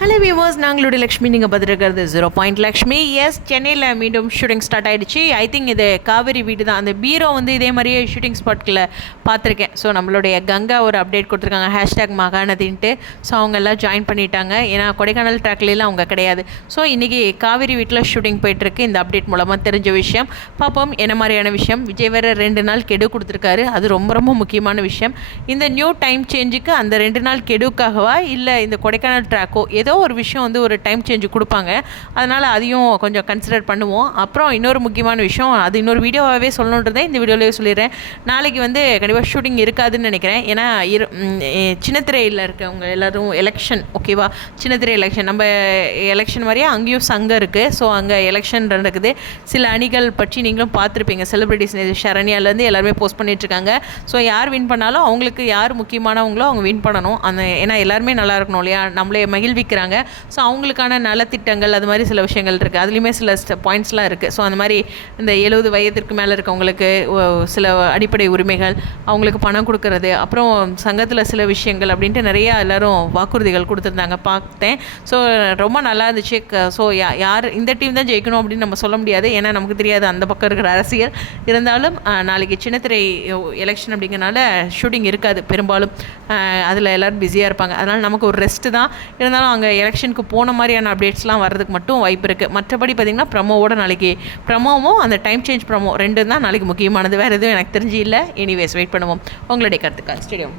Hello viewers நாங்களுடைய லக்ஷ்மி நீங்கள் பார்த்துருக்கிறது ஜீரோ பாயிண்ட் லக்ஷ்மி. எஸ் சென்னையில் மீண்டும் ஷூட்டிங் ஸ்டார்ட் ஆகிடுச்சு ஐ திங்க் இது காவேரி வீடு தான். அந்த பீரோ வந்து இதே மாதிரியே ஷூட்டிங் ஸ்பாட்டில் பார்த்துருக்கேன். ஸோ நம்மளுடைய கங்கா ஒரு அப்டேட் கொடுத்துருக்காங்க. ஹேஷ்டேக் மகாநதின்ட்டு. ஸோ அவங்க எல்லாம் ஜாயின் பண்ணிட்டாங்க. ஏன்னா கொடைக்கானல் ட்ராக்லாம் அவங்க கிடையாது. ஸோ இன்றைக்கி காவேரி வீட்டில் ஷூட்டிங் போயிட்டுருக்கு. இந்த அப்டேட் மூலமாக தெரிஞ்ச விஷயம். பார்ப்போம் என்ன மாதிரியான விஷயம்? விஜய் வேறு ரெண்டு நாள் கெடு கொடுத்துருக்காரு. அது ரொம்ப ரொம்ப முக்கியமான விஷயம். இந்த நியூ டைம் சேஞ்சுக்கு அந்த ரெண்டு நாள் கெடுக்காகவா? இல்லை இந்த கொடைக்கானல் ட்ராக்கோ ஏதோ ஒரு விஷயம் வந்து ஒரு டைம் சேஞ்சு கொடுப்பாங்க. அதனால் அதையும் கொஞ்சம் கன்சிடர் பண்ணுவோம். அப்புறம் இன்னொரு முக்கியமான விஷயம் அது இன்னொரு வீடியோவாகவே சொல்லணுன்றதே இந்த வீடியோலேயே சொல்லிடுறேன். நாளைக்கு வந்து கண்டிப்பாக ஷூட்டிங் இருக்காதுன்னு நினைக்கிறேன். ஏன்னா இரு சின்னத்திரையில் இருக்கவங்க எல்லோரும் எலெக்ஷன் ஓகேவா சின்னத்திரை எலெக்ஷன் நம்ம எலெக்ஷன் மாதிரியே அங்கேயும் சங்கம் இருக்குது ஸோ அங்கே எலெக்ஷன் நடக்குது. சில அணிகள் பற்றி நீங்களும் பார்த்துருப்பீங்க. செலிபிரிட்டிஸ் ஷரண்யாலேருந்து எல்லாருமே போஸ்ட் பண்ணிகிட்ருக்காங்க ஸோ யார் வின் பண்ணாலும் அவங்களுக்கு யார் முக்கியமானவங்களோ அவங்க வின் பண்ணணும். அந்த ஏன்னா எல்லாருமே நல்லா இருக்கணும் இல்லையா? நம்மளே இருக்கிறாங்க ஸோ அவங்களுக்கான நலத்திட்டங்கள் அது மாதிரி சில விஷயங்கள் இருக்குது அதுலேயுமே சில பாயிண்ட்ஸ்லாம் இருக்குது ஸோ அந்த மாதிரி இந்த எழுபது வயதிற்கு மேலே இருக்கவங்களுக்கு சில அடிப்படை உரிமைகள் அவங்களுக்கு பணம் கொடுக்கறது அப்புறம் சங்கத்தில் சில விஷயங்கள் அப்படின்ட்டு நிறையா எல்லாரும் வாக்குறுதிகள் கொடுத்துருந்தாங்க. பார்த்தேன். ஸோ ரொம்ப நல்லா இருந்துச்சு. ஸோ யா யார் இந்த டீம் தான் ஜெயிக்கணும் அப்படின்னு நம்ம சொல்ல முடியாது. ஏன்னா நமக்கு தெரியாது அந்த பக்கம் இருக்கிற அரசியல். இருந்தாலும் நாளைக்கு சின்னத்திரை எலெக்ஷன் அப்படிங்கிறனால ஷூட்டிங் இருக்காது. பெரும்பாலும் அதில் எல்லோரும் பிஸியாக இருப்பாங்க. அதனால் நமக்கு ஒரு ரெஸ்ட்டு தான். இருந்தாலும் அங்கே எலெக்ஷனுக்கு போன மாதிரியான அப்டேட்ஸ்லாம் வர்றதுக்கு மட்டும் வாய்ப்பு இருக்குது மற்றபடி பார்த்திங்கன்னா ப்ரமோவோட நாளைக்கு ப்ரமோவும் அந்த டைம் சேஞ்ச் ப்ரமோ ரெண்டும் தான் நாளைக்கு முக்கியமானது. வேறு எதுவும் எனக்கு தெரிஞ்சு இல்லை எனிவேஸ் வெயிட் பண்ணுவோம். உங்களுடைய கருத்துக்கள். ஸ்டேடியம்